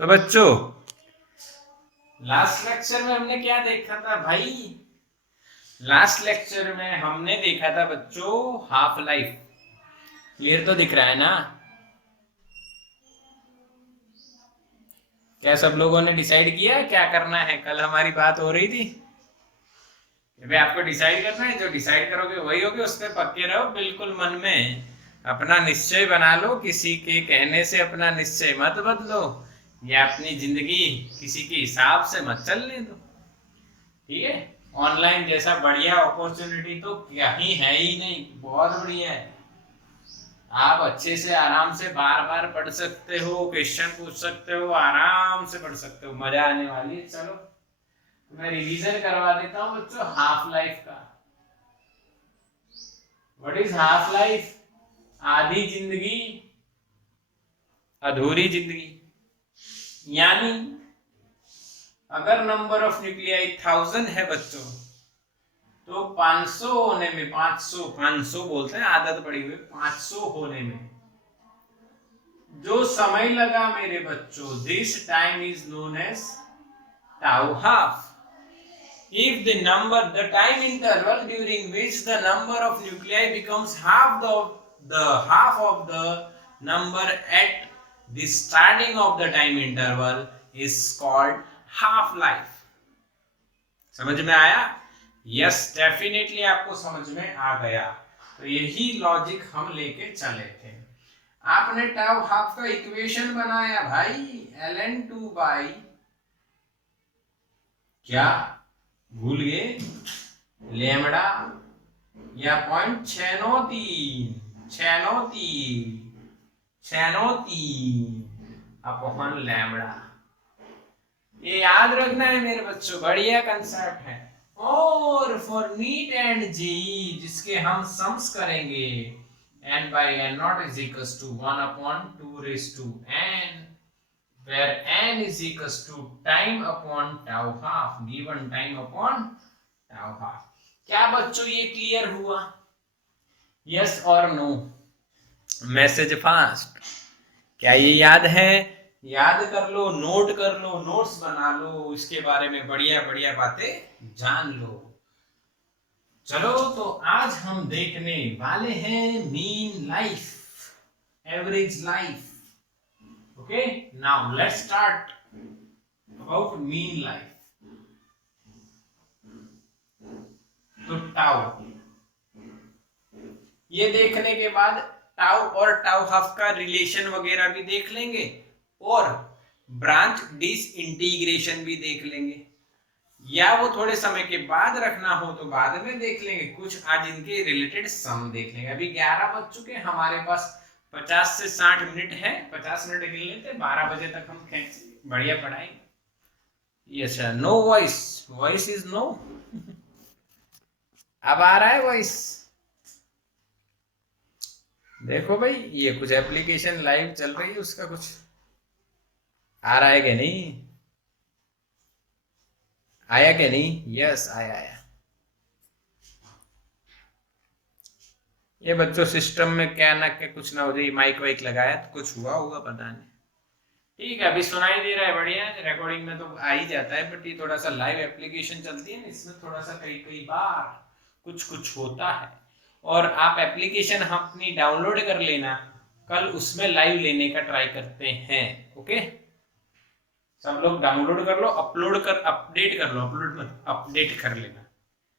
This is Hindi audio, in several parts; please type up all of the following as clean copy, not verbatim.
तो बच्चों, लास्ट लेक्चर में हमने क्या देखा था भाई? लास्ट लेक्चर में हमने देखा था बच्चों हाफ लाइफ। क्लियर तो दिख रहा है ना? क्या सब लोगों ने डिसाइड किया क्या करना है? कल हमारी बात हो रही थी। भाई आपको डिसाइड करना है, जो डिसाइड करोगे वही होगे, उस पर पक्के रहो बिल्कुल। मन में अपना निश्चय बना लो, किसी के कहने से अपना निश्चय मत बदलो, या अपनी जिंदगी किसी के हिसाब से मत चलने दो। ठीक है? ऑनलाइन जैसा बढ़िया अपॉर्चुनिटी तो कहीं है ही नहीं, बहुत बढ़िया है। आप अच्छे से आराम से बार बार पढ़ सकते हो, क्वेश्चन पूछ सकते हो, आराम से पढ़ सकते हो, मजा आने वाली है। चलो मैं रिवीजन करवा देता हूँ बच्चों हाफ लाइफ का। What is half life? आधी जिंदगी, अधूरी जिंदगी। यानी अगर नंबर ऑफ न्यूक्लियाई 1000 है बच्चों, तो 500 होने में, 500 बोलते हैं, आदत पड़ी हुई, 500 होने में जो समय लगा मेरे बच्चों, this time is known as tau half. If the time interval during which the number of nuclei becomes the half of the number at the starting of the time interval is called half life. समझ में आया? यस, डेफिनेटली आपको समझ में आ गया। तो यही लॉजिक हम लेके चले थे। आपने टाउ हाफ का इक्वेशन बनाया भाई, ln2 बाई क्या भूल गए? लैम्बडा या 0.693 अपॉन लैम्बडा। ये याद रखना है मेरे बच्चों, बढ़िया कंसेप्ट है। और फॉर नीट एंड जेई जिसके हम सम्स करेंगे, n by n naught is equals to 1 upon 2 raised to n, where n is equals to time upon tau half, given time upon tau half। क्या बच्चों ये क्लियर हुआ? यस और नो? Message fast. क्या ये याद है? याद कर लो, नोट कर लो, नोट्स बना लो, इसके बारे में बढ़िया बढ़िया बातें जान लो। चलो तो आज हम देखने वाले हैं mean life, average life. Okay, now let's start about mean life. तो टाउ, ये देखने के बाद टाउ और टाउ हाफ का रिलेशन वगैरह भी देख लेंगे, और ब्रांच डिसइंटीग्रेशन भी देख लेंगे, या वो थोड़े समय के बाद रखना हो तो बाद में देख लेंगे। कुछ आज इनके रिलेटेड सम देख लेंगे। अभी 11 बज चुके हैं, हमारे पास 50 से 60 मिनट है, 50 मिनट गिन लेते, 12 बजे तक हम खेचेंगे, बढ़िया पढ़ाएंगे। Yes sir. No voice, voice is no. अब आ रहा है वॉइस? देखो भाई, ये कुछ एप्लीकेशन लाइव चल रही है, उसका कुछ आ रहा है कि नहीं? आया कि नहीं? यस आया, आया। ये बच्चों सिस्टम में क्या ना क्या कुछ ना हो जाए, माइक वाइक लगाया तो कुछ हुआ होगा, पता नहीं। ठीक है, अभी सुनाई दे रहा है, बढ़िया। रिकॉर्डिंग में तो आ ही जाता है, बट ये थोड़ा सा लाइव एप्लीकेशन चलती है ना, इसमें थोड़ा सा कई कई बार कुछ कुछ होता है। और आप एप्लीकेशन अपनी डाउनलोड कर लेना, कल उसमें लाइव लेने का ट्राई करते हैं। ओके, सब लोग डाउनलोड कर लो, अपलोड कर, अपडेट कर लो, अपलोड मत, अपडेट कर लेना।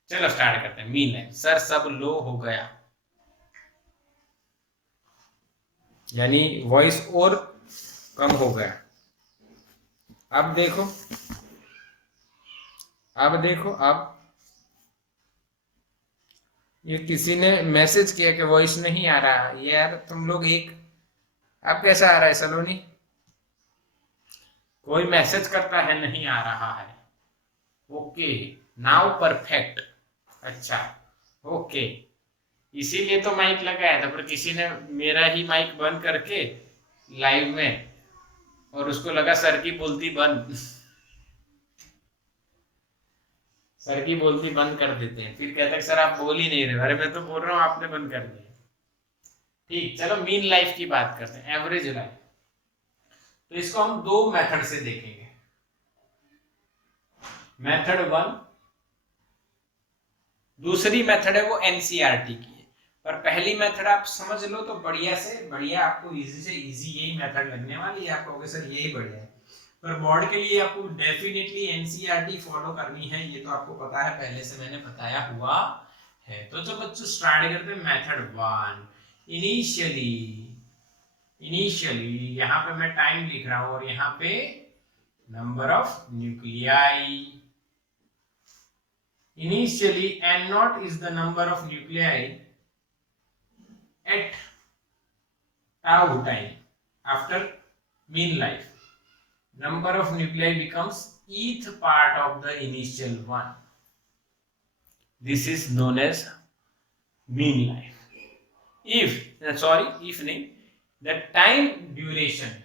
चलो स्टार्ट करते हैं। Mean life. सर सब लो हो गया, यानी वॉइस और कम हो गया। अब देखो, अब देखो, अब ये किसी ने मैसेज किया कि वॉइस नहीं आ रहा। यार तुम लोग एक, अब कैसा आ रहा है सलोनी? कोई मैसेज करता है नहीं आ रहा है। Okay, now perfect. अच्छा, ओके। इसीलिए तो माइक लगाया था, पर किसी ने मेरा ही माइक बंद करके लाइव में, और उसको लगा सर की बोलती बंद। सर की बोलती बंद कर देते हैं, फिर कहते हैं सर आप बोल ही नहीं रहे। अरे मैं तो बोल रहा हूँ, आपने बंद कर दिया। ठीक, चलो मीन लाइफ की बात करते हैं, एवरेज लाइफ। तो इसको हम दो मेथड से देखेंगे। मेथड 1, दूसरी मेथड है वो एनसीईआरटी की है, पर पहली मेथड आप समझ लो तो बढ़िया से बढ़िया, आपको इजी से इजी यही मेथड लगने वाली है। आप कहोगे सर यही बढ़िया है, पर बोर्ड के लिए आपको डेफिनेटली एनसीईआरटी फॉलो करनी है, ये तो आपको पता है, पहले से मैंने बताया हुआ है। तो जब बच्चों स्टार्ट करते हैं मेथड 1, इनिशियली यहाँ पे मैं टाइम लिख रहा हूं और यहाँ पे number of nuclei. Initially, n naught is the number of nuclei at tau time after mean life. Number of nuclei becomes eth part of the initial one. This is known as mean life. If नहीं, the time duration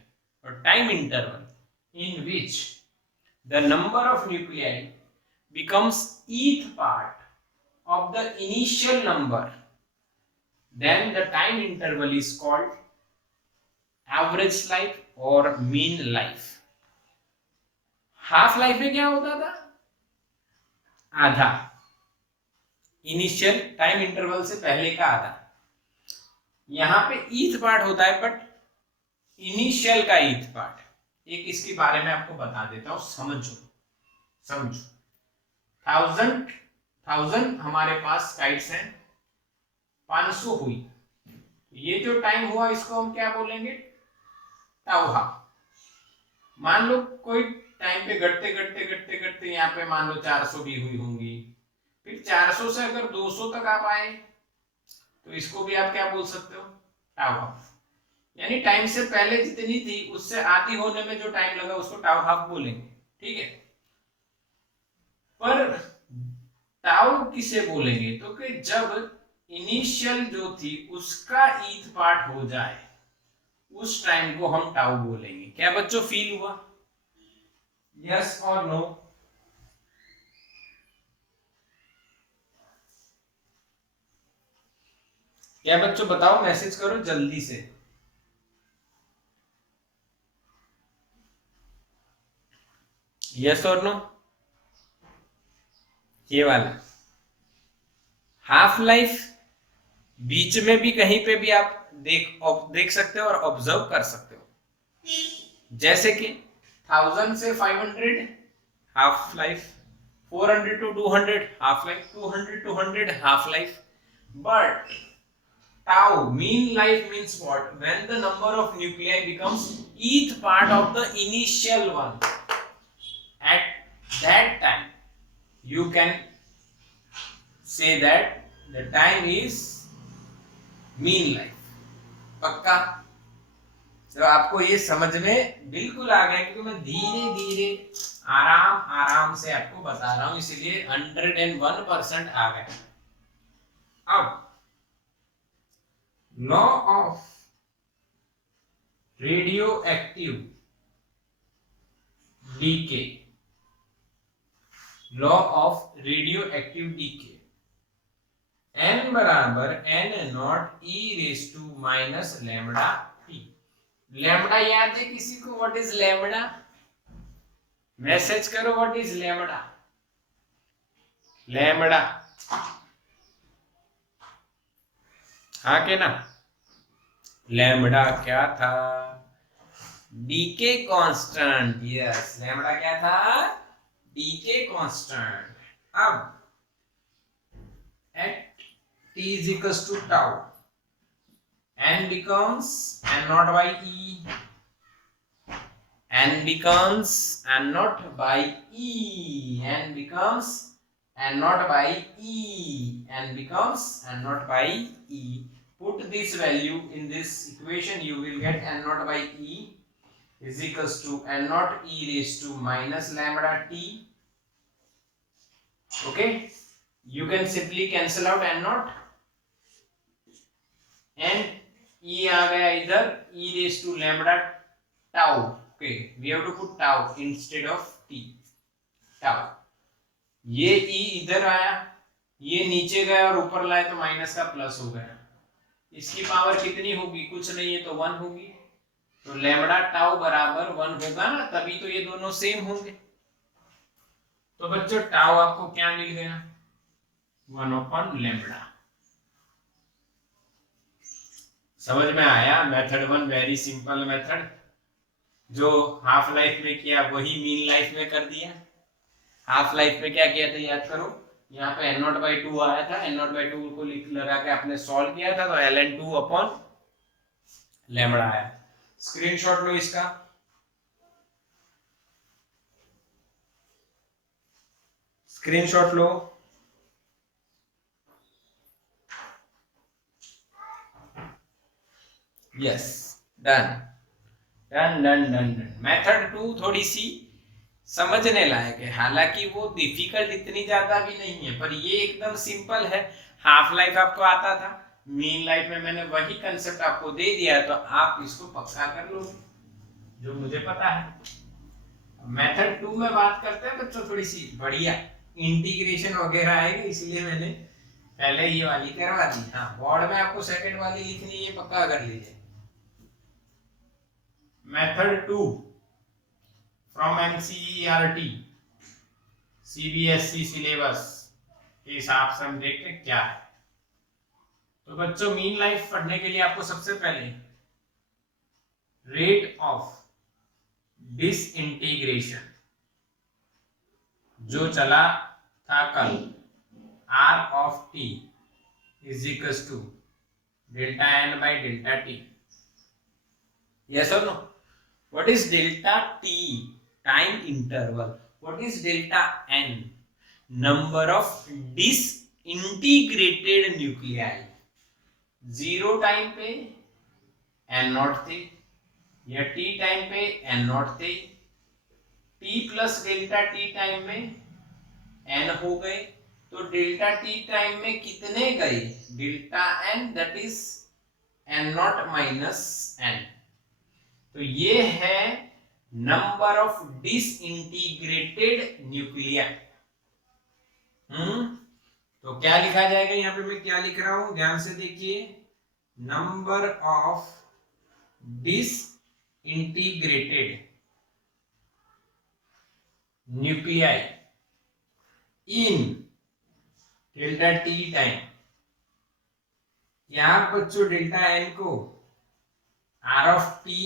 or time interval in which the number of nuclei becomes eth part of the initial number, then the time interval is called average life or mean life. Half life में क्या होता था? आधा, इनिशियल टाइम इंटरवल से पहले का आधा। यहां पे ईथ पार्ट होता है, बट इनिशियल का ईथ पार्ट। एक इसके बारे में आपको बता देता हूं, समझो। 1000 हमारे पास काइट्स हैं, 500 हुई, ये जो टाइम हुआ इसको हम क्या बोलेंगे? Tau half. मान लो कोई टाइम पे घटते यहाँ पे मान लो 400 भी हुई होंगी, फिर 400 से अगर 200 तक आप आए तो इसको भी आप क्या बोल सकते हो? Tau half. यानी टाइम से पहले जितनी थी उससे आधी होने में जो टाइम लगा उसको टाउ हाफ बोलेंगे, ठीक है। पर टाउ किसे बोलेंगे? तो कि जब इनिशियल जो थी उसका ईथ पार्ट हो जाए उस टाइम को हम टाउ बोलेंगे। क्या बच्चों फील हुआ? यस और नो? क्या बच्चों बताओ, मैसेज करो जल्दी से। यस और नो? ये वाला हाफ लाइफ बीच में भी कहीं पे भी आप देख सकते हो और ऑब्जर्व कर सकते हो। जैसे कि 1000 से 500 half life, 400 to 200 half life, 200 to 100 half life. But tau mean life means what? When the number of nuclei becomes eth part of the initial one, at that time you can say that the time is mean life. पक्का? तो आपको ये समझ में बिल्कुल आ गया, क्योंकि मैं धीरे धीरे आराम से आपको बता रहा हूं, इसीलिए 101% आ गया। अब law of radioactive decay, law of radioactive decay, n बराबर n naught e raise to minus lambda t। Lambda याद है किसी को? What is lambda? मैसेज करो, व्हाट इज लैम्बडा? लैम्बडा हाँ के ना? लैम्बडा क्या था? Decay constant. यस, लैम्बडा क्या था? Decay constant. अब at t is equals to tau, n becomes n naught by e, n becomes n naught by e, n becomes n naught by e, n becomes n naught by e. Put this value in this equation, you will get n naught by e is equals to n naught e raised to minus lambda t. Okay, you can simply cancel out n naught and e आ गया इधर, e raised to lambda tau. Okay, we have to put tau instead of t, tau. ये e इधर आया, ये नीचे गया और ऊपर लाए तो माइनस का प्लस हो गया। इसकी पावर कितनी होगी? कुछ नहीं है तो 1 होगी। तो लैम्बडा टाउ बराबर 1 होगा ना, तभी तो ये दोनों सेम होंगे। तो बच्चों टाउ आपको क्या मिल गया? 1/लैम्बडा। समझ में आया? मेथड 1 वेरी सिंपल मेथड, जो हाफ लाइफ में किया वही मीन लाइफ में कर दिया। हाफ लाइफ में क्या किया था याद करो, यहाँ पे n0/2 आया था, n0/2 को लिख लगा के आपने सॉल्व किया था, तो ln2/लैम्बडा आया। स्क्रीनशॉट लो इसका। स्क्रीनशॉट लो। Yes, done done done done done. Method 2 थोड़ी सी समझने लायक है, हालांकि वो डिफिकल्ट इतनी ज्यादा भी नहीं है, पर ये एकदम सिंपल है। हाफ लाइफ आपको आता था, मीन लाइफ में मैंने वही कंसेप्ट आपको दे दिया, तो आप इसको पक्का कर लो, जो मुझे पता है। मेथड 2 में बात करते हैं बच्चों, थोड़ी सी बढ़िया इंटीग्रेशन वगैरह आएगा, इसलिए मैंने पहले ये वाली करवा दी। हाँ, बोर्ड में आपको सेकंड वाली लिखनी है, पक्का कर लीजिए। Method 2 from NCERT CBSE syllabus के हिसाब से हम देखते हैं क्या है। तो बच्चों मीन लाइफ पढ़ने के लिए आपको सबसे पहले रेट ऑफ डिसइंटीग्रेशन जो चला था कल, r of t is equal to delta n by delta t। Yes और no? What is delta t? Time interval. What is delta n? Number of disintegrated nuclei. 0 time पे n0 थे, या t टाइम पे n0 थे, t plus delta t time में n हो गए, तो डेल्टा t टाइम में कितने गए? Delta n, that is n0 minus n। तो ये है नंबर ऑफ डिसइंटीग्रेटेड न्यूक्लियाई। तो क्या लिखा जाएगा यहाँ पे? मैं क्या लिख रहा हूं, ध्यान से देखिए। Number of disintegrated nuclei in delta T time. यहां बच्चों डेल्टा एन को R of T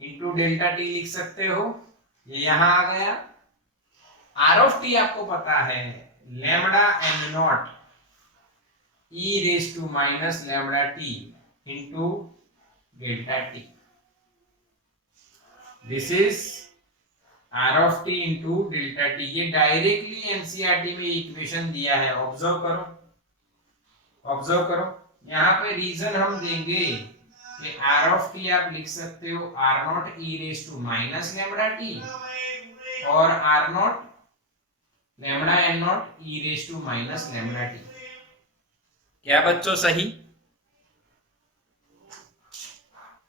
into delta T लिख सकते हो, ये यहां आ गया। आर ऑफ टी आपको पता है lambda N naught E raise to minus lambda T into delta T. This is R of T into delta T. ये डायरेक्टली एनसीईआरटी में इक्वेशन दिया है, ऑब्जर्व करो, ऑब्जर्व करो। यहाँ पे रीजन हम देंगे कि आर ऑफ टी आप लिख सकते हो R naught E raise to minus lambda T, और R naught lambda N naught E raise to minus lambda T. क्या बच्चों सही?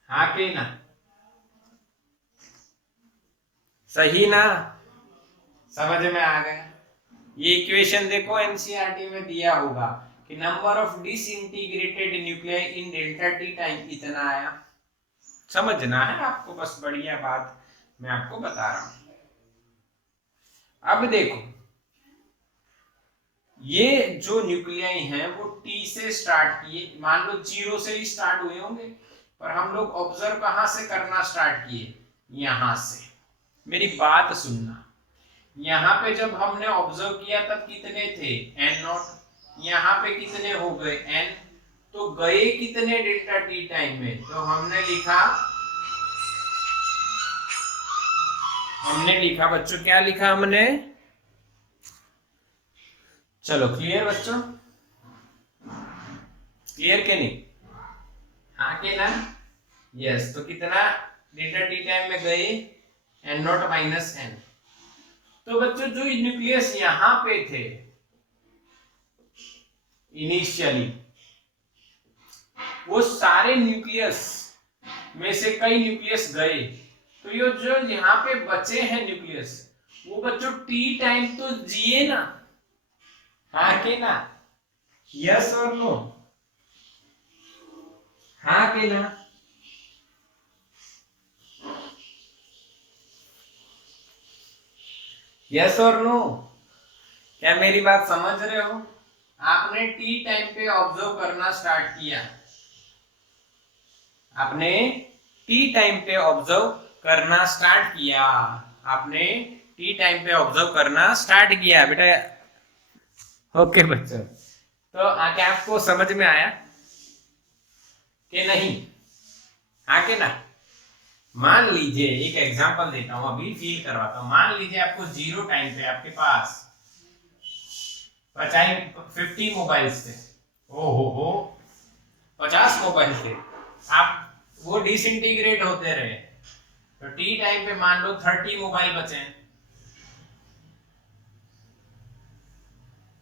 हाँ के ना? सही ना? समझ में आ गया? ये इक्वेशन देखो एनसीईआरटी में दिया होगा कि number of disintegrated nuclei in delta T time कितना आया। समझना है आपको, बस बढ़िया बात मैं आपको बता रहा हूं। अब देखो, ये जो न्यूक्लियाई हैं वो टी से स्टार्ट किए, मान लो 0 से ही स्टार्ट हुए होंगे, पर हम लोग ऑब्जर्व कहां से करना स्टार्ट किए? यहां से। मेरी बात सुनना, यहाँ पे जब हमने ऑब्जर्व किया तब कितने थे? n0। यहाँ पे कितने हो गए? n। तो गए कितने डेल्टा टी टाइम में? तो हमने लिखा बच्चों, क्या लिखा हमने? चलो क्लियर बच्चों, क्लियर के नहीं? हाँ के ना? यस। तो कितना डेल्टा टी टाइम में गए? n0 minus n। तो बच्चों जो न्यूक्लियस यहां पे थे इनिशियली, वो सारे न्यूक्लियस में से कई न्यूक्लियस गए, तो ये जो यहाँ पे बचे हैं न्यूक्लियस, वो बच्चों टी टाइम तो जिए ना? हाँ के ना? यस और नो? हाँ के ना? यस और नो? क्या मेरी बात समझ रहे हो? आपने टी टाइम पे ऑब्जर्व करना स्टार्ट किया, आपने टी टाइम पे ऑब्जर्व करना स्टार्ट किया, आपने टी टाइम पे ऑब्जर्व करना स्टार्ट किया बेटा। ओके बच्चों, तो आके आपको समझ में आया कि नहीं? आके ना, मान लीजिए एक एग्जांपल देता हूं, अभी फील करवाता हूं। मान लीजिए आपको जीरो टाइम पे आपके पास 50 मोबाइल्स थे। ओ हो 50 मोबाइल थे, आप वो डिसइंटीग्रेट होते रहे, तो टी टाइम पे मान लो 30 मोबाइल बचे हैं।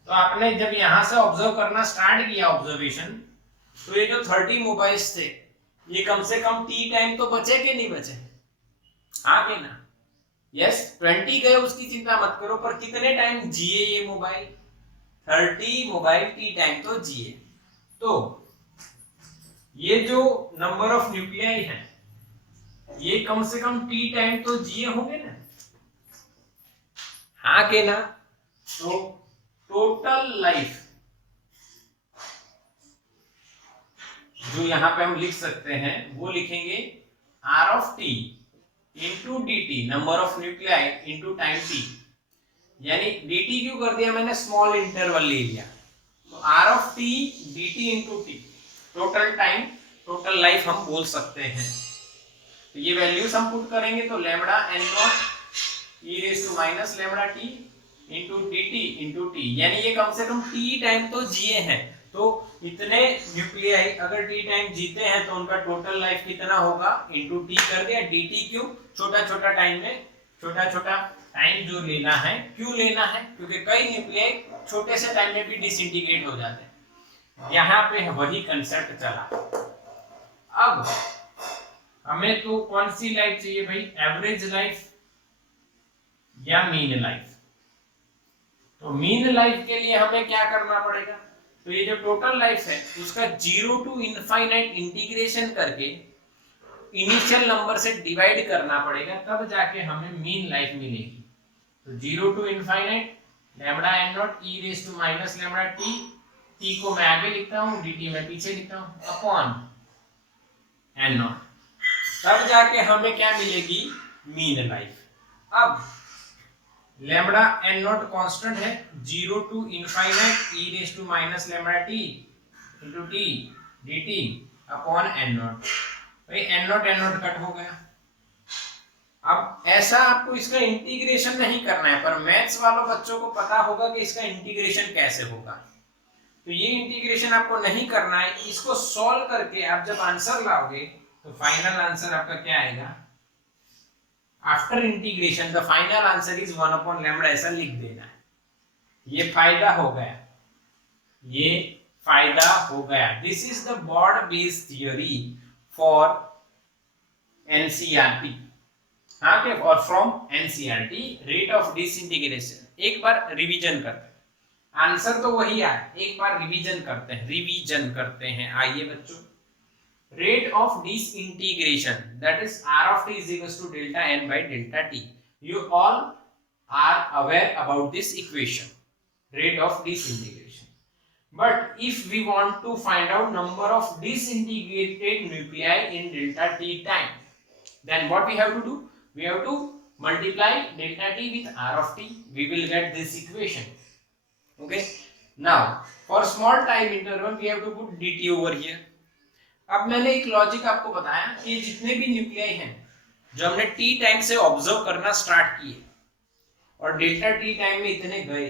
तो आपने जब यहां से ऑब्जर्व करना स्टार्ट किया ऑब्जर्वेशन, तो ये जो 30 मोबाइल्स थे, ये कम से कम टी टाइम तो बचे कि नहीं बचे? हाँ कि ना? यस, 20 गए उसकी चिंता मत करो, पर कितने टाइम जिए ये मोबाइल? 30 मोबाइल टी टाइम तो जिए। तो ये जो नंबर ऑफ न्यूक्लियाई है, ये कम से कम टी टाइम तो जिए होंगे ना? हाँ के ना? तो टोटल लाइफ जो यहां पे हम लिख सकते हैं, वो लिखेंगे R of T into D T, number of nuclei into time T. यानी डी टी क्यों कर दिया मैंने? स्मॉल इंटरवल ले लिया, तो R of T D T into T, total time, total life हम बोल सकते हैं। तो ये वैल्यूज हम पुट करेंगे, तो lambda N naught E raise to minus lambda T into D T into T, यानी ये कम से कम टी टाइम तो जिए हैं। तो इतने न्यूक्लियाई अगर टी टाइम जीते हैं तो उनका टोटल लाइफ कितना होगा? इंटू टी कर दिया। डी टी क्यों? छोटा छोटा टाइम में छोटा छोटा टाइम जो लेना है, क्यों लेना है? क्योंकि कई न्यूक्लियाई छोटे से टाइम में भी डिसइंटीग्रेट हो जाते हैं। यहाँ पे वही कंसेप्ट चला। अब हमें तो कौन सी लाइफ चाहिए भाई? एवरेज लाइफ या मीन लाइफ? तो मीन लाइफ के लिए हमें क्या करना पड़ेगा? तो ये जो टोटल लाइफ है उसका 0 टू इनफाइनाइट इंटीग्रेशन करके इनिशियल नंबर से डिवाइड करना पड़ेगा, तब जाके हमें मीन लाइफ मिलेगी। तो 0 to infinite lambda N naught E raise to minus lambda T, T को मैं आगे लिखता हूँ, डी टी मैं पीछे लिखता हूँ, अपॉन एन नॉट, तब जाके हमें क्या मिलेगी? Mean life. अब लैम्बडा एन नॉट कांस्टेंट है, 0 to infinite E raise to minus lambda T into T D T upon N naught. भाई एन नॉट कट हो गया। अब ऐसा आपको इसका इंटीग्रेशन नहीं करना है, पर मैथ्स वालों बच्चों को पता होगा कि इसका इंटीग्रेशन कैसे होगा। तो ये इंटीग्रेशन आपको नहीं करना है। इसको सॉल्व करके आप जब आंसर लाओगे तो फाइनल आंसर आपका क्या आएगा? After integration the final answer is 1 upon lambda, ऐसा लिख देना है। ये फायदा हो गया, ये फायदा हो गया। This is the broad based theory for NCERT, हाँ के, और from NCERT rate of disintegration. एक बार रिवीजन करते हैं, आंसर तो वही आया, एक बार रिवीजन करते हैं। आइए बच्चों, rate of disintegration, that is r of t is equals to delta n by delta t. You all are aware about this equation, rate of disintegration. But if we want to find out number of disintegrated nuclei in delta t time, then what we have to do? We have to multiply delta t with r of t. We will get this equation. Okay. Now for small time interval we have to put dt over here. अब मैंने एक लॉजिक आपको बताया कि जितने भी न्यूक्लियाई हैं जो हमने टी टाइम से ऑब्जर्व करना स्टार्ट किए और डेल्टा टी टाइम में इतने गए,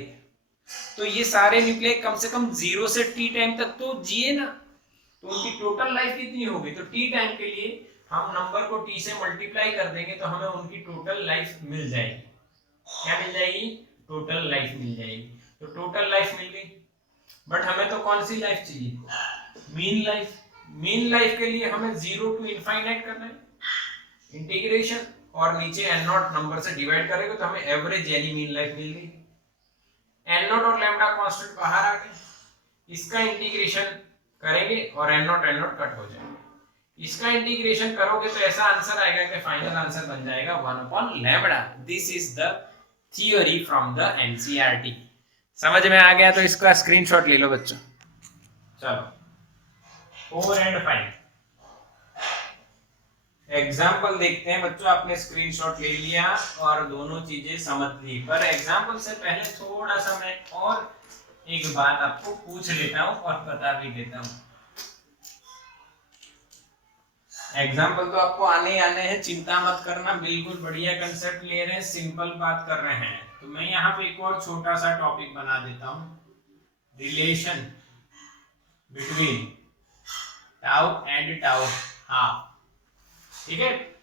तो ये सारे न्यूक्लियाई कम से कम 0 से टी टाइम तक तो जिए ना, तो उनकी टोटल लाइफ कितनी होगी? तो टी टाइम के लिए हम नंबर को टी से मल्टीप्लाई कर देंगे तो हमें उनकी टोटल लाइफ मिल जाएगी। क्या मिल जाएगी? टोटल लाइफ मिल जाएगी। तो टोटल लाइफ मिल गई, बट हमें तो कौन सी लाइफ चाहिए? Mean life. मीन लाइफ के लिए हमें 0 टू इनफाइनाइट करना है इंटीग्रेशन, और नीचे एन नॉट नंबर से डिवाइड करेंगे तो हमें एवरेज यानी मीन लाइफ मिल गई। एन नॉट और लैम्बडा कांस्टेंट बाहर आ गए, इसका इंटीग्रेशन करेंगे और एन नॉट कट हो जाएगा। इसका इंटीग्रेशन करोगे तो ऐसा आंसर आएगा कि फाइनल आंसर बन जाएगा 1 upon lambda. This is the theory from the NCERT. समझ में आ गया तो इसका स्क्रीनशॉट ले लो बच्चों। चलो 4 और 5 एग्जाम्पल देखते हैं बच्चों। आपने स्क्रीनशॉट ले लिया और दोनों चीजें समझ ली, पर एग्जाम्पल से पहले थोड़ा सा मैं और एक बात आपको पूछ लेता हूं और बता भी देता हूं। एग्जाम्पल तो आपको आने ही आने हैं, चिंता मत करना, बिल्कुल बढ़िया कंसेप्ट ले रहे हैं, सिंपल बात कर रहे हैं। तो मैं यहाँ पे एक और छोटा सा टॉपिक बना देता हूं, relation between tau and tau half. ठीक है,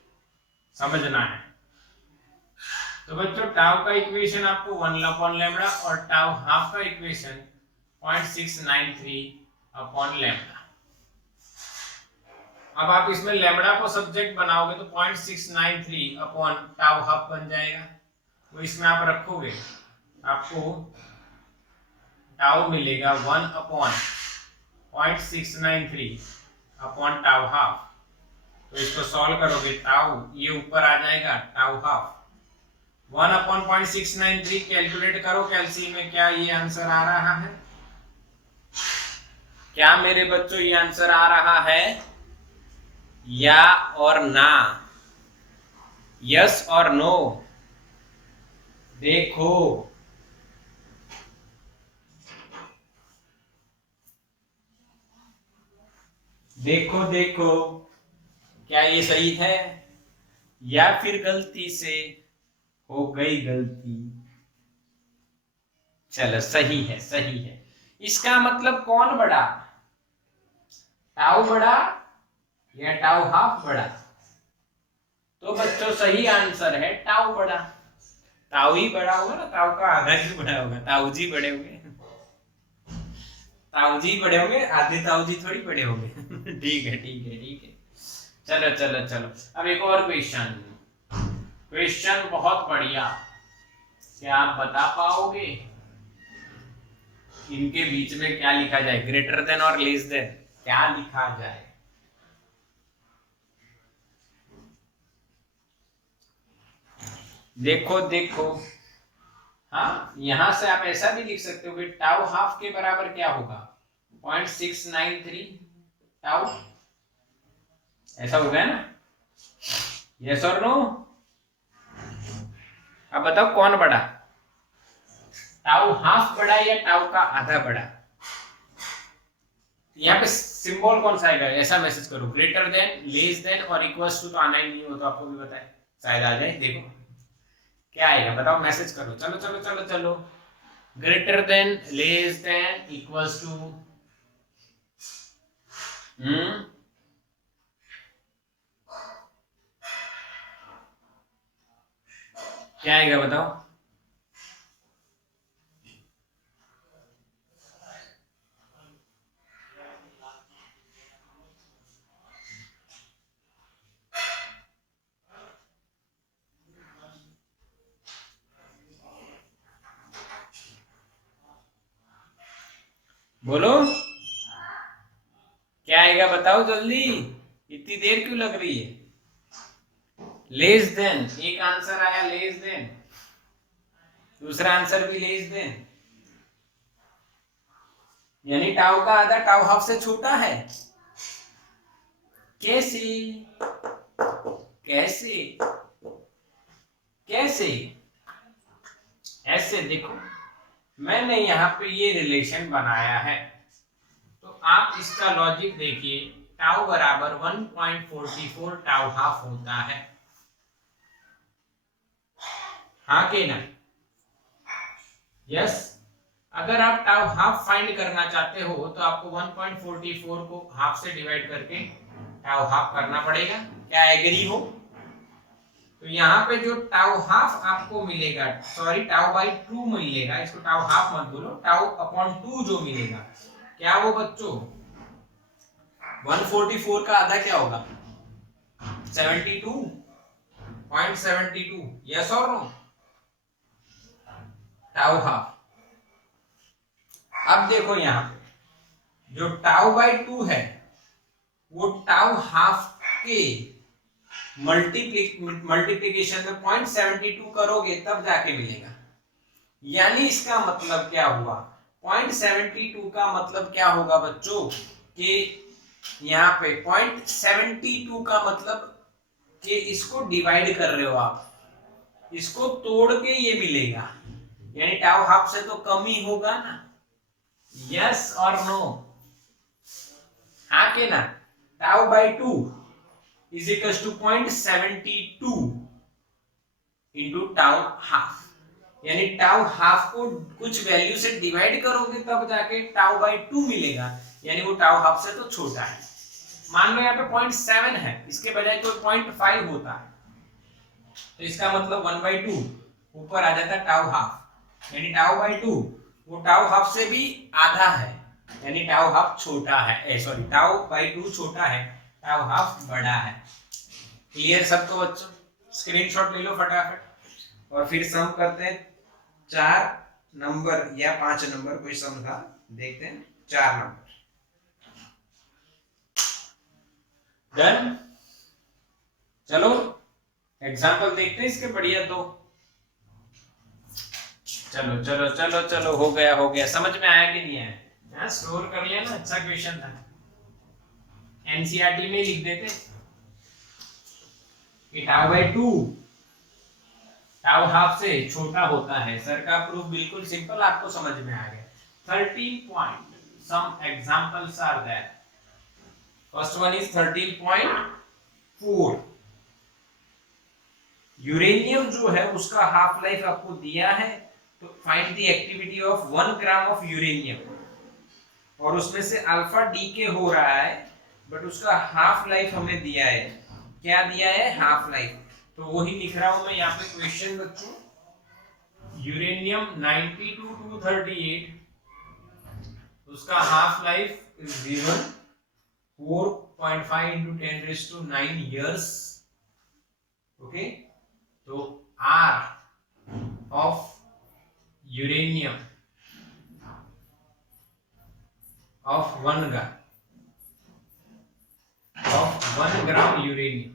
समझना है। तो बच्चों टाउ का इक्वेशन आपको 1/λ और टाउ हाफ का इक्वेशन 0.693/λ। अब आप इसमें लैम्बडा को सब्जेक्ट बनाओगे तो 0.693 अपॉन टाउ हाफ बन जाएगा। तो इसमें आप रखोगे, आपको टाउ मिलेगा 1/0.693 अपॉन टाउ हाफ। तो इसको सॉल्व करोगे, टाउ ये ऊपर आ जाएगा, टाउ हाफ 1/0.693 कैलकुलेट करो कैलसी में, क्या ये आंसर आ रहा है? क्या मेरे बच्चों ये आंसर आ रहा है? या और ना, यस और नो? देखो देखो देखो, क्या ये सही है या फिर गलती से हो गई गलती? चलो सही है, सही है। इसका मतलब कौन बड़ा, टाउ बड़ा या टाउ हाफ बड़ा? तो बच्चों सही आंसर है टाउ बड़ा। ताऊ ही बड़ा होगा ना, ताऊ का आधा ही बड़ा होगा, ताऊ जी बड़े होंगे, ताऊ जी बड़े होंगे, आधे ताऊ जी थोड़ी बड़े होंगे। ठीक है ठीक है ठीक है। चलो चलो चलो, अब एक और क्वेश्चन, क्वेश्चन बहुत बढ़िया। क्या आप बता पाओगे इनके बीच में क्या लिखा जाए? ग्रेटर देन और लेस देन क्या लिखा जाए? देखो देखो, हाँ यहां से आप ऐसा भी लिख सकते हो कि टाउ हाफ के बराबर क्या होगा? 0.693 टाउ, ऐसा हो गया ना? यस और नो? अब बताओ कौन बड़ा, टाउ हाफ बड़ा या टाउ का आधा बड़ा? यहाँ पे सिंबल कौन सा आएगा? ऐसा मैसेज करो, ग्रेटर देन, लेस देन और इक्वल्स टू। तो आना ही नहीं हो, तो आपको भी बताए, शायद आ जाए। देखो क्या आएगा, बताओ, मैसेज करो। चलो चलो चलो चलो, greater than, less than, equals to. क्या आएगा बताओ? बोलो क्या आएगा, बताओ जल्दी, इतनी देर क्यों लग रही है? लेस देन, एक आंसर आया लेस देन, दूसरा आंसर भी लेस देन, यानी टाउ का आधा टाउ हाफ से छोटा है। कैसे कैसे कैसे? ऐसे देखो, मैंने यहाँ पे ये रिलेशन बनाया है, तो आप इसका लॉजिक देखिए। टाउ बराबर 1.44 टाउ हाफ होता है, हाँ के ना? यस। अगर आप टाउ हाफ फाइंड करना चाहते हो तो आपको 1.44 को हाफ से डिवाइड करके टाउ हाफ करना पड़ेगा। क्या एग्री हो? तो यहाँ पे जो टाउ हाफ आपको मिलेगा, सॉरी टाउ बाई 2 मिलेगा, इसको टाउ हाफ मत बोलो, टाउ अपॉन 2 जो मिलेगा, क्या वो बच्चों 144 का आधा क्या होगा? 72.72, यस और नो? Tau half. अब देखो यहाँ पे जो टाउ बाई 2 है वो टाउ हाफ के मल्टीप्लीकेशन में 0.72 करोगे तब जाके मिलेगा। यानी इसका मतलब क्या हुआ, 0.72 का मतलब क्या होगा बच्चों कि यहाँ पे 0.72 का मतलब कि इसको डिवाइड कर रहे हो आप, इसको तोड़ के ये मिलेगा, यानी टाउ हाफ से तो कम ही होगा ना। यस और नो? हाँ के ना? Tau by 2 is equal to 0.72 into tau half, यानी टाउ हाफ को कुछ वैल्यू से डिवाइड करोगे तब जाके टाउ बाई 2 मिलेगा, यानी वो टाउ हाफ से तो छोटा है। मान लो यहाँ पे 0.7 है, इसके बजाय कोई 0.5 होता है तो इसका मतलब 1/2 ऊपर आ जाता टाउ हाफ, यानी टाउ बाई 2 वो टाउ हाफ से भी आधा है, यानी टाउ हाफ छोटा है, सॉरी टाउ बाई 2 छोटा है, टाउ हाफ बड़ा है। क्लियर सबको बच्चों? स्क्रीनशॉट ले लो फटाफट और फिर सम करते हैं। 4 नंबर या 5 नंबर कोई सम था, देखते हैं। 4 नंबर डन। चलो एग्जाम्पल देखते हैं इसके बढ़िया दो। चलो चलो चलो चलो, हो गया, समझ में आया कि नहीं आया? स्टोर कर लिया ना, अच्छा क्वेश्चन था, एनसीईआरटी में लिख देते कि टाउ बाई 2 टाउ हाफ से छोटा होता है। सर का प्रूफ बिल्कुल सिंपल, आपको समझ में आ गया। 13 point, some examples are there. First one is 13.4। Uranium जो है उसका हाफ लाइफ आपको दिया है, तो find the activity of 1 gram of uranium, और उसमें से अल्फा डीके हो रहा है बट उसका हाफ लाइफ हमें दिया है। क्या दिया है? Half life. तो वही लिख रहा हूं मैं यहाँ पे क्वेश्चन बच्चों। यूरेनियम 92 to 238, उसका half life is given 4.5 into 10⁹ years। Okay, तो R of uranium of 1 gram uranium,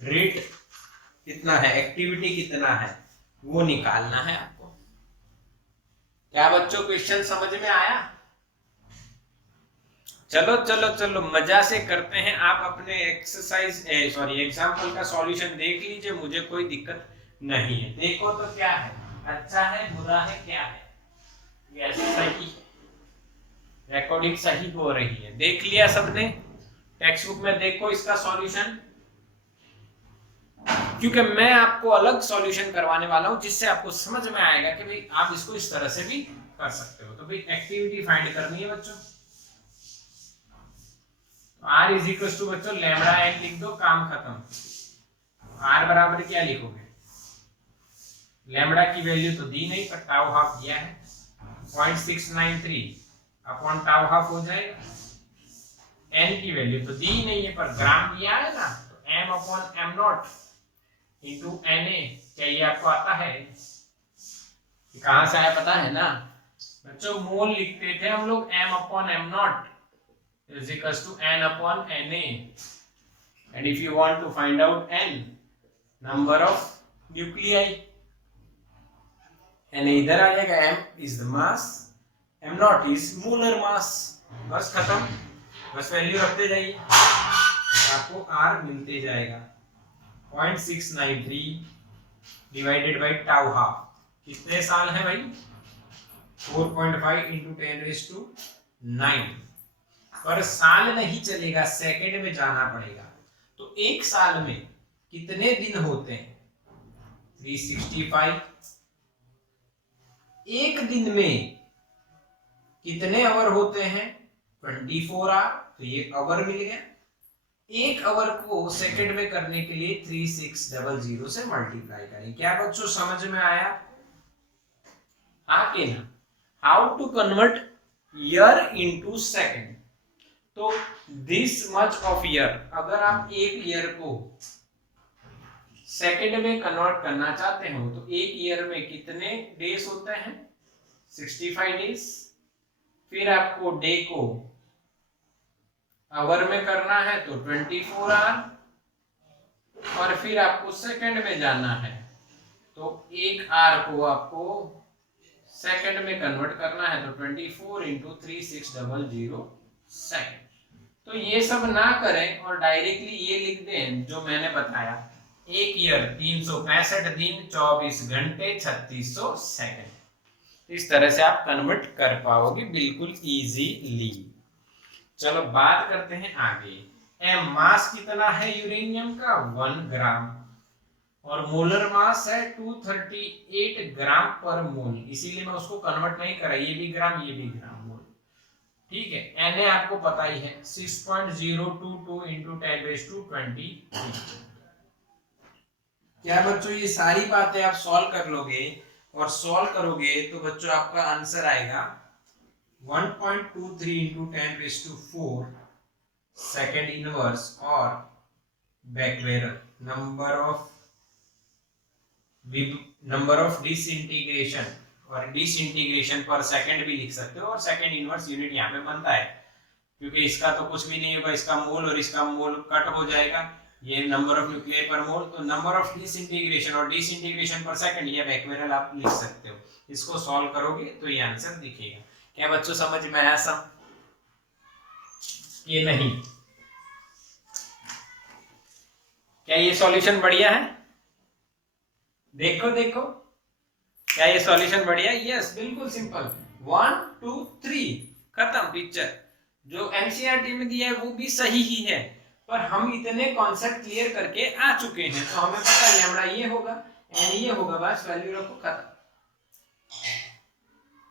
rate कितना है, एक्टिविटी कितना है, वो निकालना है आपको। क्या बच्चों क्वेश्चन समझ में आया? चलो चलो चलो, मजा से करते हैं। आप अपने एग्जाम्पल का सॉल्यूशन देख लीजिए, मुझे कोई दिक्कत नहीं है। देखो तो क्या है, अच्छा है बुरा है क्या है? यस सही है, रिकॉर्डिंग सही हो रही है। देख लिया सबने? टेक्स्ट बुक में देखो इसका सॉल्यूशन, क्योंकि मैं आपको अलग सॉल्यूशन करवाने वाला हूं जिससे आपको समझ में आएगा कि भाई आप इसको इस तरह से भी कर सकते हो। तो भाई एक्टिविटी फाइंड करनी है बच्चों। R इज इक्वल टू बच्चों लैम्डा n लिख दो, काम खत्म। R बराबर क्या लिखोगे? लैम्डा की वैल्यू तो दी नहीं पर टाउ हाफ दिया है, 0.693 अपॉन टाउ हाफ हो जाएगा। n की वैल्यू तो दी नहीं है पर ग्राम दिया है ना, तो m upon m not into Na। क्या ये आपको आता है? कहां से आया पता है ना बच्चों? मोल लिखते थे हम लोग, m upon m not is equals to n upon Na, and if you want to find out n number of nuclei, Na इधर आ जाएगा, m is the mass, m naught is molar mass। बस खत्म, बस वैल्यू रखते जाइए, आपको r मिलते जाएगा। 0.693 डिवाइडेड बाई टाउ हाफ, कितने साल है भाई? 4.5 into 10⁹ पर साल नहीं चलेगा, सेकंड में जाना पड़ेगा। तो एक साल में कितने दिन होते हैं? 365। एक दिन में कितने आवर होते हैं? 24 आवर। तो ये आवर मिल गया। एक आवर को सेकंड में करने के लिए 3600 से मल्टीप्लाई करें। क्या बच्चों समझ में आया? हाँ कि ना? How to convert year into second. तो दिस मच ऑफ ईयर, अगर आप एक ईयर को सेकंड में कन्वर्ट करना चाहते हो तो एक ईयर में कितने डेज होते हैं? 65 डेज। फिर आपको डे को आवर में करना है तो 24 आवर, और फिर आपको सेकंड में जाना है तो एक आर को आपको सेकंड में कन्वर्ट करना है तो 24 इंटू 3600 सेकंड। तो ये सब ना करें और डायरेक्टली ये लिख दें जो मैंने बताया, एक ईयर 365 दिन 24 घंटे 3600 सेकंड। इस तरह से आप कन्वर्ट कर पाओगे बिल्कुल इजीली। चलो बात करते हैं आगे। एम मास कितना है यूरेनियम का 1 ग्राम, और मोलर मास है 238 ग्राम पर मोल, इसीलिए मैं उसको कन्वर्ट नहीं करा, ये भी ग्राम ये भी ग्राम मोल। ठीक है, Na आपको पता ही है 6.022 इंटू 10⁻23। क्या बच्चों ये सारी बातें आप सॉल्व कर लोगे, और सॉल्व करोगे तो बच्चों आपका आंसर आएगा 1.23 इंटू 10⁻4 सेकेंड इनवर्स, और बैकबैरल नंबर ऑफ डिसइंटीग्रेशन, और डिसइंटीग्रेशन पर सेकंड भी लिख सकते हो, और सेकंड इनवर्स यूनिट यहाँ पे बनता है क्योंकि इसका तो कुछ भी नहीं होगा, इसका मोल और इसका मोल कट हो जाएगा, ये नंबर ऑफ न्यूक्लियर पर मोल, तो नंबर ऑफ डिसइंटीग्रेशन और डिसइंटीग्रेशन पर सेकंड या बैकबैरल आप लिख सकते हो। इसको सॉल्व करोगे तो ये आंसर दिखेगा। क्या बच्चों समझ में आया सब ये नहीं? क्या ये सॉल्यूशन बढ़िया है? देखो देखो, क्या ये सॉल्यूशन बढ़िया है? यस, बिल्कुल सिंपल, 1 2 3 खत्म पिक्चर। जो एनसीईआरटी में दिया है वो भी सही ही है, पर हम इतने कॉन्सेप्ट क्लियर करके आ चुके हैं तो हमें पता है लैम्बडा ये होगा, एन ये होगा, बस वैल्यू रखो खत्म।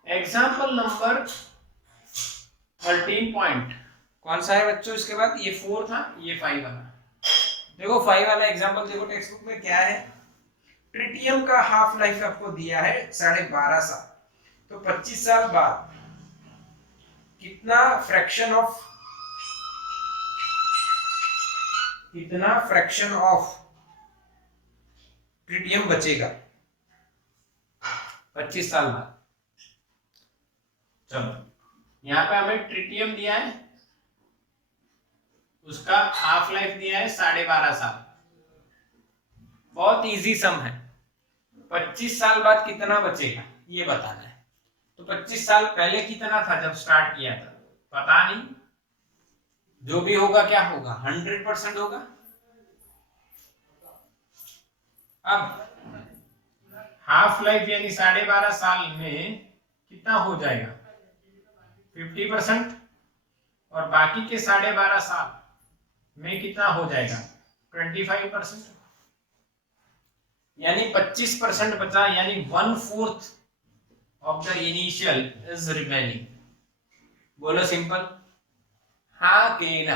एग्जांपल नंबर 13 पॉइंट कौन सा है बच्चों? इसके बाद ये 4 था, ये 5 वाला। देखो 5 वाला एग्जांपल देखो टेक्स्ट बुक में क्या है। ट्रिटियम का हाफ लाइफ आपको दिया है 12.5 साल, तो 25 साल बाद कितना फ्रैक्शन ऑफ ट्रिटियम बचेगा 25 साल बाद। चलो यहां पे हमें ट्रिटियम दिया है, उसका हाफ लाइफ दिया है 12.5 साल। बहुत इजी सम है, 25 साल बाद कितना बचेगा ये बताना है। तो 25 साल पहले कितना था जब स्टार्ट किया था पता नहीं, जो भी होगा क्या होगा 100% होगा। अब हाफ लाइफ यानी 12.5 साल में कितना हो जाएगा 50%, और बाकी के 12.5 साल में कितना हो जाएगा 25%, यानी 25% बचा, यानी 1/4 of the initial is remaining. बोलो सिंपल हाँ के ना?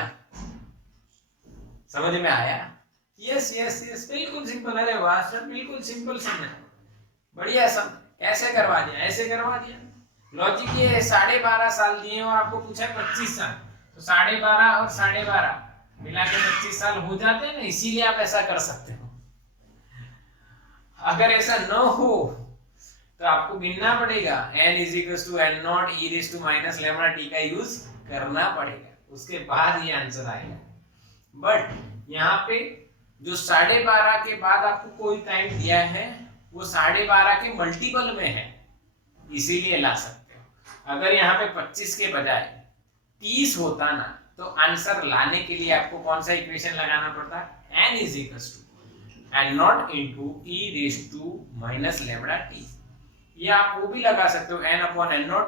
समझ में आया? यस यस यस, बिल्कुल सिंपल। अरे वाह सर, बिल्कुल सिंपल सम है, बढ़िया सम। कैसे करवा दिया? ऐसे करवा दिया। लॉजिक ये है 12.5 साल दिए और आपको पूछा है 25 साल, तो 12.5 और 12.5 मिला के 25 साल हो जाते हैं ना, इसीलिए आप ऐसा कर सकते हो। अगर ऐसा न हो तो आपको गिनना पड़ेगा n = n0 e⁻ λt का यूज करना पड़ेगा, उसके बाद ये आंसर आएगा। बट यहाँ पे जो 12.5 के बाद आपको कोई टाइम दिया है वो 12.5 के मल्टीपल में है, इसीलिए ला सकते हो। अगर यहाँ पे 25 के बजाय 30 होता ना तो आंसर लाने के लिए आपको कौन सा इक्वेशन लगाना पड़ता? n = n0 e⁻ λt। ये आप वो भी लगा सकते हो n/n0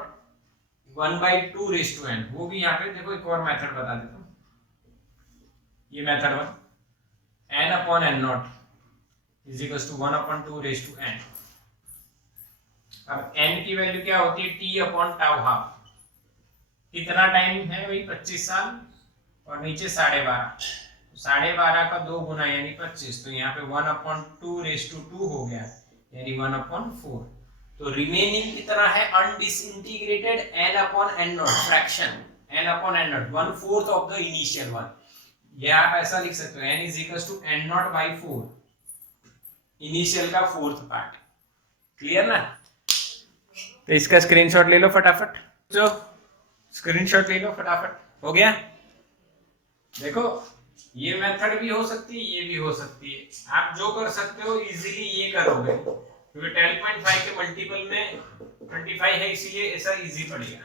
1/2n, वो भी यहाँ पे देखो। एक और मेथड बता देता हूँ, ये मेथड 1 n/n0 = 1/2n। अब n की वैल्यू क्या होती है t/τ²। कितना टाइम है वही 25 साल, और नीचे 12.5, 12.5 का 2 गुना यानी 25, तो यहाँ पे 1/2/2 हो गया यानी 1/4। तो रिमेनिंग कितना है अनडिसइंटीग्रेटेड n/n0 fraction n/n0 1/4 of the initial one. ये आप ऐसा लिख सकते हो n = n0/4, इनिशियल का 4th पार्ट। क्लियर ना? तो इसका स्क्रीनशॉट ले लो फटाफट, जो स्क्रीनशॉट ले लो फटाफट। हो गया? देखो ये मेथड भी हो सकती है, ये भी हो सकती है। आप जो कर सकते हो इजीली ये करोगे, क्योंकि 10.5 के मल्टीपल में 25 है, इसीलिए ऐसा इजी पड़ेगा।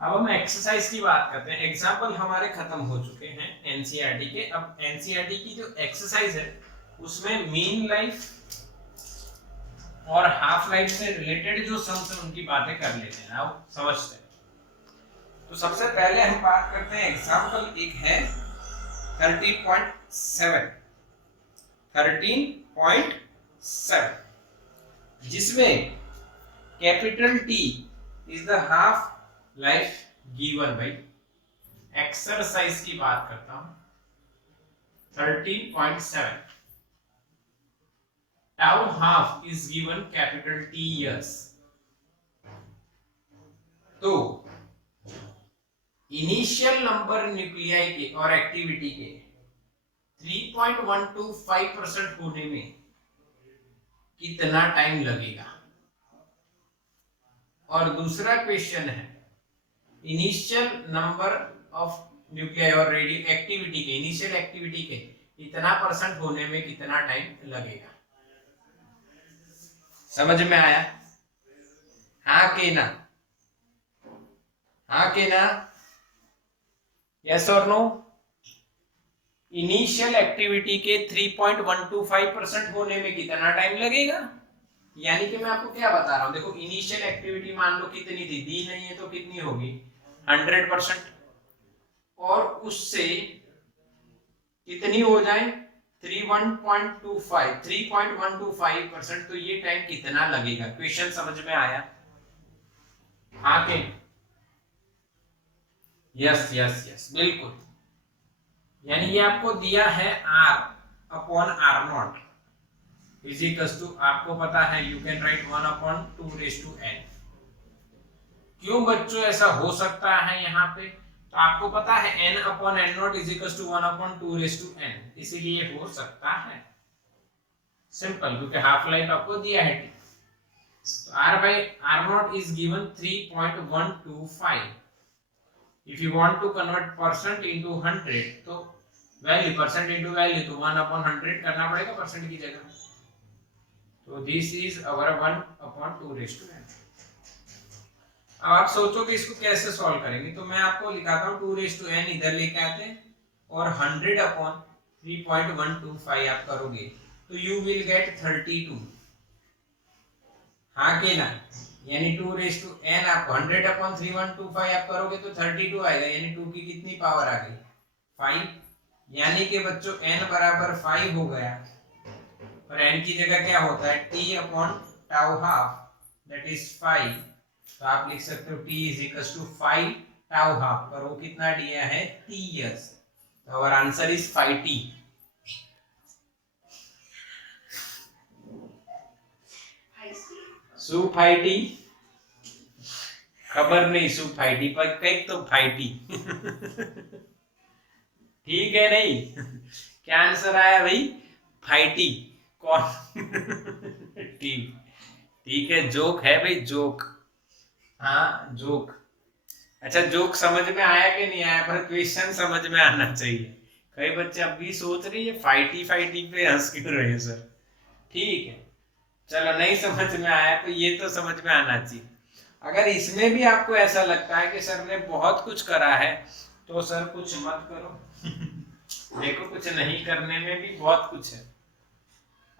अब हम एक्सरसाइज की बात करते हैं। एग्जाम्पल हमारे खत्म हो चुके हैं एनसीईआरटी के। अब एनसीईआरटी की जो एक्सरसाइज है उसमें मीन लाइफ और हाफ लाइफ से रिलेटेड जो सम्स है उनकी बातें कर लेते हैं, अब समझते हैं। तो सबसे पहले हम बात करते हैं एग्जाम्पल एक है 13.7 जिसमें capital T is the half life given by. Exercise की बात करता हूं 13.7 tau half is given capital T years. तो इनिशियल नंबर न्यूक्लियाई के और एक्टिविटी के 3.125% होने में कितना टाइम लगेगा। और दूसरा क्वेश्चन है इनिशियल नंबर ऑफ न्यूक्लियाई और रेडियो एक्टिविटी के, इनिशियल एक्टिविटी के इतना % होने में कितना टाइम लगेगा। समझ में आया? हाँ के ना? हाँ के ना? यस और नो? इनिशियल एक्टिविटी के 3.125% होने में कितना टाइम लगेगा। यानी कि मैं आपको क्या बता रहा हूं, देखो इनिशियल एक्टिविटी मान लो कितनी थी, दी नहीं है तो कितनी होगी 100%, और उससे कितनी हो जाए 3.125%, तो ये टाइम कितना लगेगा। क्वेश्चन समझ में आया? हाँ के? यस यस यस बिल्कुल। यानी ये आपको दिया है r upon r naught is equals to, आपको पता है यू कैन राइट 1/2n। क्यों बच्चों ऐसा हो सकता है यहाँ पे? तो आपको पता है n upon n naught is equals to 1/2n, इसीलिए हो सकता है। सिंपल, क्योंकि हाफ लाइफ आपको दिया है। तो r by r naught is given 3.125. If you want to convert percent into 100, तो वैल्यू परसेंट इंटू वैल्यू तो 1/100 करना पड़ेगा परसेंट की जगह। तो दिस इज अवर 1/2n। अब आप सोचो कि इसको कैसे सॉल्व करेंगे, तो मैं आपको लिखाता हूँ 2n इधर लेके आते हैं और 100/3.125 आप करोगे तो यू विल गेट 32। हाँ के ना? यानी 2n आप 100/3.125 आप करोगे तो 32 आएगा, यानी 2 की कितनी पावर आ गई 5। यानी कि बच्चों n बराबर 5 हो गया, और n की जगह क्या होता है t upon tau half that is 5। तो आप लिख सकते हो t is equal to 5 tau half, पर वो कितना दिया है t इयर्स। तो आवर आंसर इज 5t। सु 5t खबर नहीं, सु 5t पर कई तो 5t ठीक है नहीं? क्या आंसर आया भाई? 5t। कौन? ठीक है, जोक है भाई, जोक। हाँ जोक। अच्छा जोक समझ में आया कि नहीं आया, पर क्वेश्चन समझ में आना चाहिए। कई बच्चे अब भी सोच रहे हैं 5t पे हंस क्यों रहे सर। ठीक है, चलो नहीं समझ में आया तो ये तो समझ में आना चाहिए। अगर इसमें भी आपको ऐसा लगता है कि सर ने बहुत कुछ करा है तो सर कुछ मत करो देखो कुछ नहीं करने में भी बहुत कुछ है।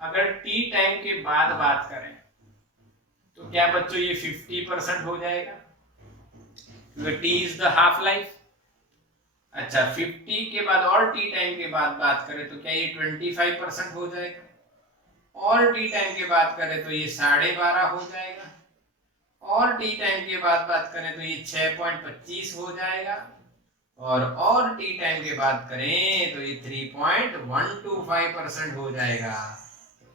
अगर टी टाइम के बाद बात करें तो क्या बच्चों ये 50% हो जाएगा, क्योंकि T is the half life. अच्छा 50 के बाद और टी टाइम के बाद बात करें तो क्या ये 25% हो जाएगा, और टी टाइम के बाद करें तो ये 12.5 हो जाएगा, और टी टाइम के बाद बात करें तो ये 6.25 हो जाएगा, और टी टाइम के बाद करें तो ये 3.125% हो जाएगा।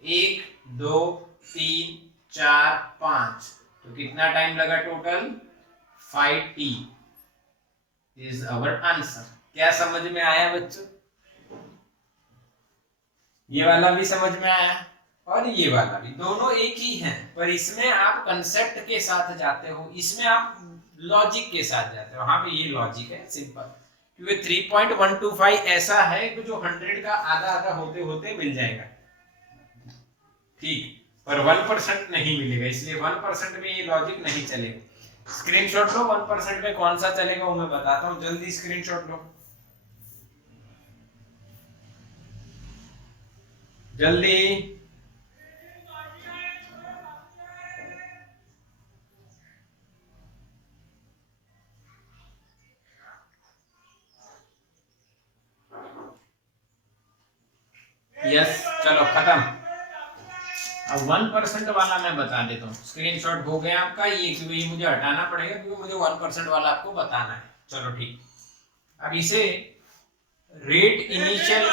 1 2 3 4 5, तो कितना टाइम लगा total 5t is our answer. क्या समझ में आया बच्चों? ये वाला भी समझ में आया और ये वाला भी, दोनों एक ही हैं, पर इसमें आप कंसेप्ट के साथ जाते हो, इसमें आप लॉजिक के साथ जाते हो। हाँ पे ये लॉजिक है सिंपल, क्योंकि 3.125 ऐसा है कि जो 100 का आधा आधा होते होते मिल जाएगा, ठीक, पर 1% नहीं मिलेगा, इसलिए 1% में ये लॉजिक नहीं चलेगा। स्क्रीनशॉट लो, 1% में कौन सा चलेगा वो मैं बताता हूँ, जल्दी स्क्रीनशॉट लो, जल्दी। यस, चलो खत्म। अब 1% वाला मैं बता देता हूँ, स्क्रीनशॉट हो गया आपका ये, क्योंकि ये मुझे हटाना पड़ेगा क्योंकि मुझे 1% वाला आपको बताना है। चलो ठीक, अब इसे rate initial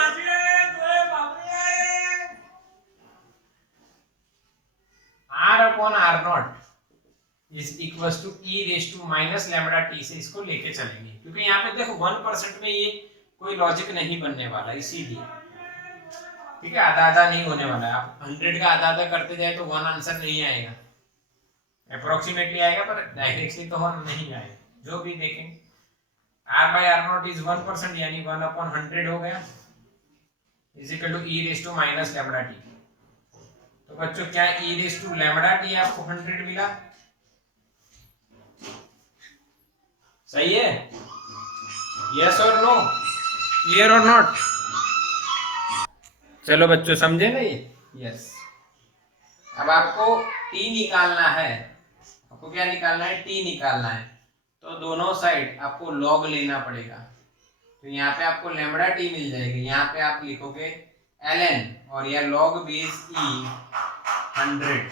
R/R0 is equals to e raise to minus lambda t से इसको लेके चलेंगे, क्योंकि यहाँ पे देखो 1% में ये कोई लॉजिक नहीं बनने वाला, इसीलिए, ठीक है, आधा आधा नहीं होने वाला है। आप 100 का आधा आधा करते जाए तो 1 आंसर नहीं आएगा, अप्रोक्सीमेटली आएगा पर डायरेक्टली तो 1 नहीं आएगा, जो भी देखेंगे। R/R0 इज 1%, यानी 1/100 हो गया, is equal to e raise to minus lambda t। तो बच्चों क्या e raise to lambda t आपको 100 मिला? सही है? यस और नो, क्लियर और नॉट? चलो बच्चों समझे ना ये? यस। अब आपको t निकालना है, आपको क्या निकालना है? t निकालना है, तो दोनों साइड आपको log लेना पड़ेगा। तो यहाँ पे आपको लैम्बडा t मिल जाएगी, यहाँ पे आप लिखोगे ln और यह log बेस e 100।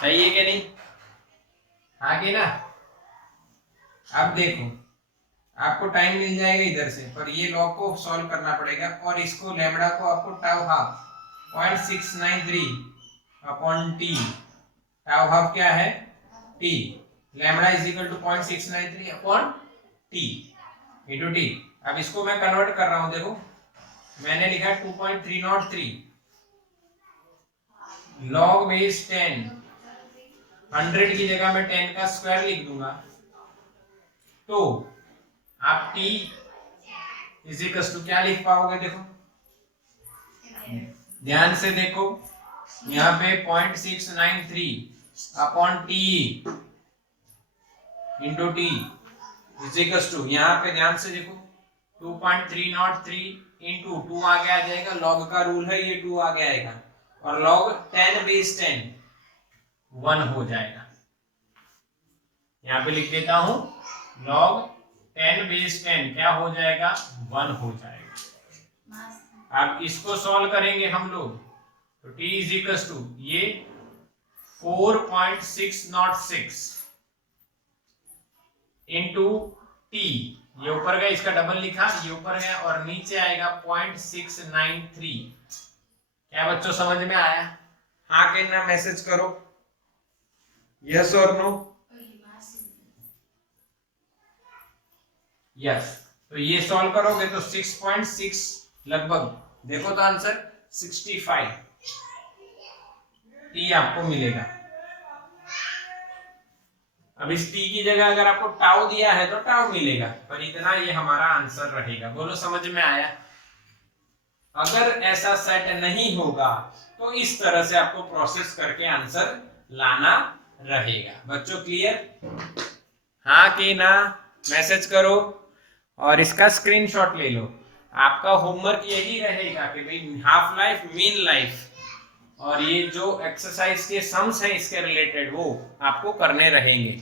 सही है कि नहीं? हाँ कि ना? अब देखो, आपको टाइम मिल जाएगा इधर से, पर ये लॉग को सॉल्व करना पड़ेगा, और इसको लैम्बडा को आपको tau half 0.693 upon T, tau half क्या है? T, lambda is equal to 0.693 upon T into T. अब इसको मैं कन्वर्ट कर रहा हूं, देखो मैंने लिखा 2.303 लॉग बेस 10, 100 की जगह मैं 10 का स्क्वायर लिख दूंगा, तो आप t इज इक्वल टू क्या लिख पाओगे? देखो ध्यान से देखो, यहाँ पे 0.693 upon T into T is equal to, यहाँ पे ध्यान से देखो 2.303 इंटू 2 आगे आ जाएगा, लॉग का रूल है ये 2 आगे आएगा, और लॉग 10 बेस 10 1 हो जाएगा। यहाँ पे लिख देता हूं, log 10 बेस 10 क्या हो जाएगा? 1 हो जाएगा। अब इसको सॉल्व करेंगे हम लोग, तो t इज इक्वल टू ये 4.606 इंटू t, ये ऊपर गया, इसका डबल लिखा, ये ऊपर गया, और नीचे आएगा 0.693। क्या बच्चों समझ में आया? हाँ कि ना? मैसेज करो यस और नो। यस, तो ये सॉल्व करोगे तो 6.6 लगभग, देखो तो आंसर 65 टी आपको मिलेगा। अब इस टी की जगह अगर आपको टाउ दिया है तो टाउ मिलेगा, पर इतना ये हमारा आंसर रहेगा। बोलो समझ में आया? अगर ऐसा सेट नहीं होगा तो इस तरह से आपको प्रोसेस करके आंसर लाना रहेगा। बच्चों क्लियर? हाँ कि ना? मैसेज करो और इसका स्क्रीनशॉट ले लो। आपका होमवर्क यही रहेगा कि भाई हाफ लाइफ, मीन लाइफ और ये जो एक्सरसाइज के सम्स हैं इसके रिलेटेड वो आपको करने रहेंगे।